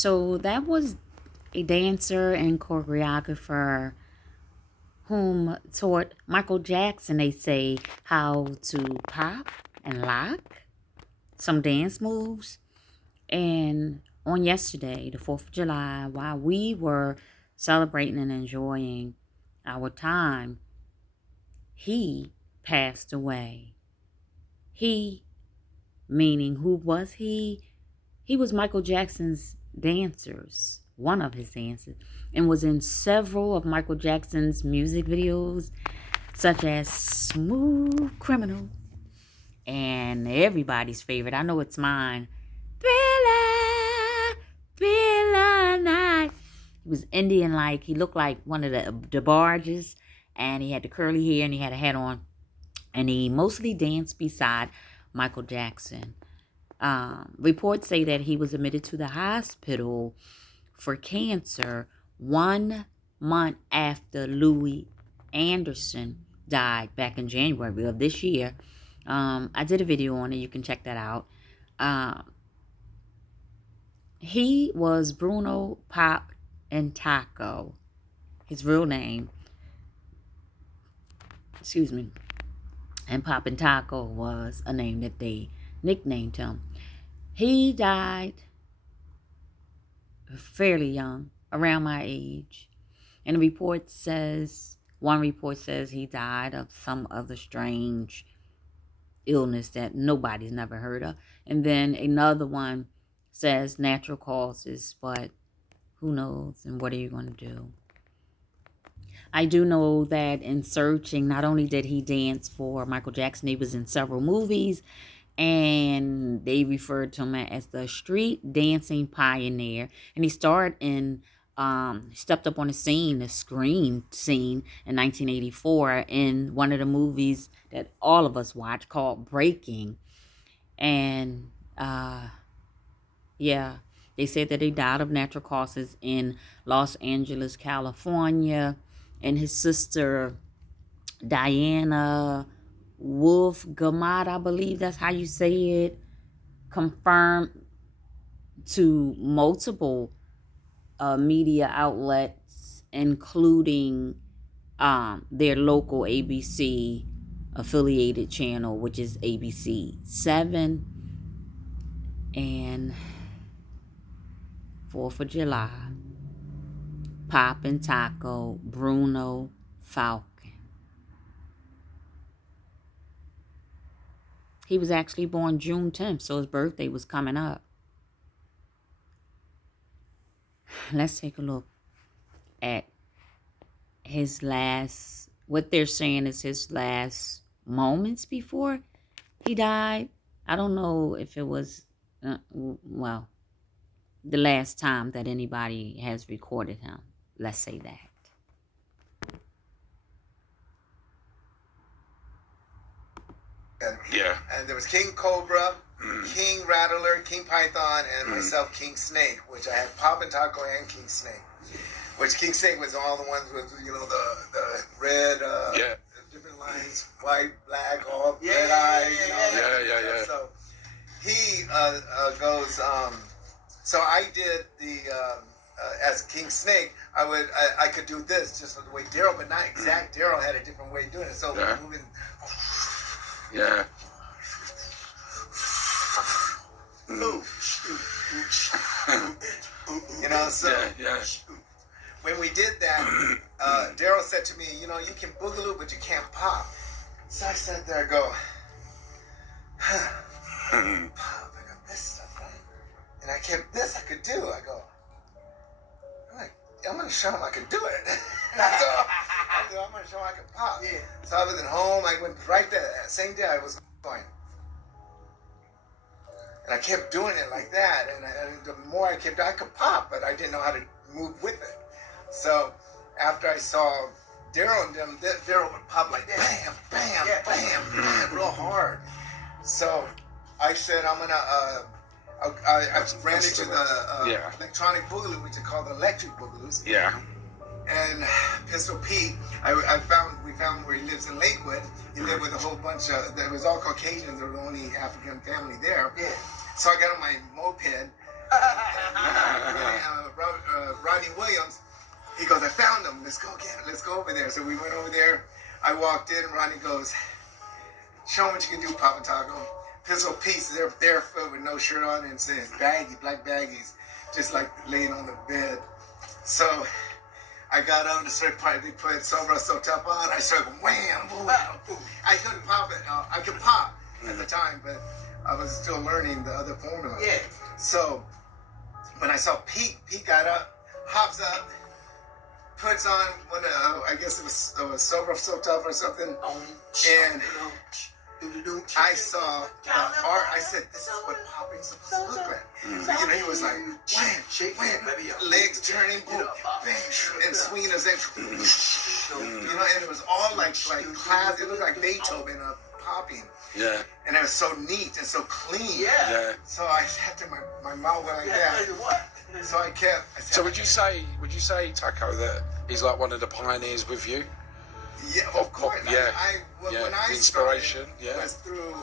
So that was a dancer and choreographer whom taught Michael Jackson, they say, how to pop and lock some dance moves. And on yesterday, the 4th of July, while we were celebrating and enjoying our time, he passed away. He, meaning who was he? He was Michael Jackson's dancers, one of his dancers, and was in several of Michael Jackson's music videos, such as Smooth Criminal and everybody's favorite. I know it's mine. Thriller, Thriller Night. He was Indian-like. He looked like one of the barges, and he had the curly hair, and he had a hat on, and he mostly danced beside Michael Jackson. Reports say that he was admitted to the hospital for cancer 1 month after Louis Anderson died back in January of this year. I did a video on it. You can check that out. He was Bruno Pop and Taco, his real name. Excuse me. And Pop and Taco was a name that they nicknamed him. He died fairly young, around my age. And one report says he died of some other strange illness that nobody's never heard of. And then another one says natural causes, but who knows, and what are you going to do? I do know that in searching, not only did he dance for Michael Jackson, he was in several movies, and they referred to him as the street dancing pioneer. And he starred in, stepped up on the scene, the screen scene in 1984 in one of the movies that all of us watched called Breaking. And, yeah, they said that he died of natural causes in Los Angeles, California. And his sister, Diana Wolf-Gamad, I believe that's how you say it, confirmed to multiple media outlets, including their local ABC affiliated channel, which is ABC 7. And 4th of July, Pop and Taco, Bruno Falcon. He was actually born June 10th, so his birthday was coming up. Let's take a look at his last, what they're saying is his last moments before he died. I don't know if it was, well, the last time that anybody has recorded him. Let's say that. And there was King Cobra, King Rattler, King Python, and myself, King Snake, which I had Pop and Taco and King Snake. Which King Snake was all the ones with, the red, different lines, white, black, all red eyes. Yeah. So he goes, so I did the, as King Snake, I could do this just the way Daryl, but not exact. Daryl had a different way of doing it. So moving. Yeah. So when we did that, Daryl said to me, you can boogaloo, but you can't pop. So I sat there, I go, pop, I got this stuff, right? And I kept this I could do. I go, I'm going to show him I could do it. I'm going to show him I could pop. Yeah. So I was at home. I went right there. That same day I was going. And I kept doing it like that. And the more I kept, I could pop, but I didn't know how to move with it. So after I saw Daryl and them, Daryl would pop like bam, bam, bam, bam, real hard. So I said, I'm going to... I ran into the electronic boogaloo, which is called the electric boogaloos. Yeah. And Pistol Pete, we found where he lives in Lakewood. He lived with a whole bunch of, it was all Caucasians. There was the only African family there. Yeah. So I got on my moped. Rodney Williams, he goes, I found him. Let's go get him. Let's go over there. So we went over there. I walked in. Rodney goes, show him what you can do, Papa Taco. Pistol Pete, they're barefoot with no shirt on and says black baggies, just like laying on the bed. So I got on the straight part. They put Sobra So Tough on. I started going, wham, boom, boom. I couldn't pop it. I could pop at the time, but I was still learning the other formula. Yeah. So when I saw Pete got up, hops up, puts on one. I guess it was Sobra So Tough or something, and I saw art. I said, this is what popping's supposed to look like. So, you know, he was like, wham, legs turning, boom, bang, and swinging his legs. You know, and it was all like class. It looked like Beethoven popping. Yeah. And it was so neat and so clean. Yeah. So I had to, my mouth went like that. So I kept. So would you say, Taco, that he's like one of the pioneers with you? Yeah, of course. Yeah. When Yeah. I Inspiration, started, yeah. was through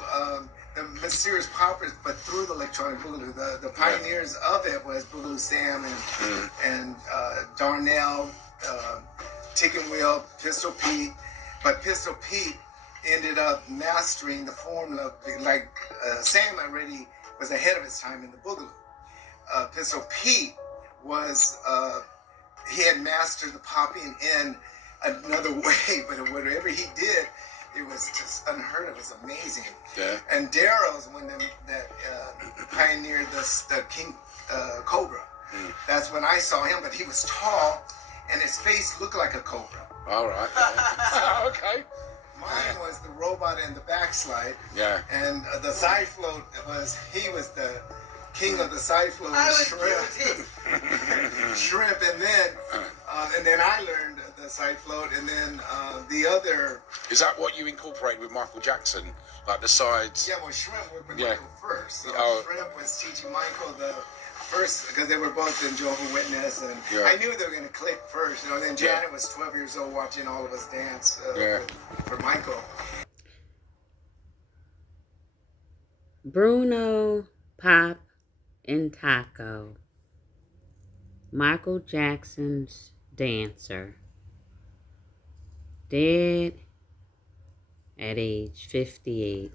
the Mysterious Poppers, but through the electronic boogaloo. The pioneers of it was Boogaloo Sam and Darnell, Tick and Wheel, Pistol Pete. But Pistol Pete ended up mastering the formula. Like Sam already was ahead of his time in the boogaloo. Pistol Pete was he had mastered the popping in another way, but whatever he did, it was just unheard of. It was amazing. Yeah. And Daryl's one that pioneered the King Cobra. That's when I saw him, but he was tall, and his face looked like a cobra. All right. Yeah. Okay. Mine was the robot and the backslide. Yeah. And the side float he was the king of the side float, shrimp, and then I learned the side float, and then the other. Is that what you incorporated with Michael Jackson, like the sides? Yeah, well, shrimp worked with Yeah. Michael first. So Oh. shrimp was teaching Michael the first, because they were both in Jehovah's Witness, and Yeah. I knew they were going to click first. You know, then Yeah. Janet was 12 years old watching all of us dance Yeah. for Michael. Bruno, Pop, and Taco. Michael Jackson's dancer. Dead at age 58.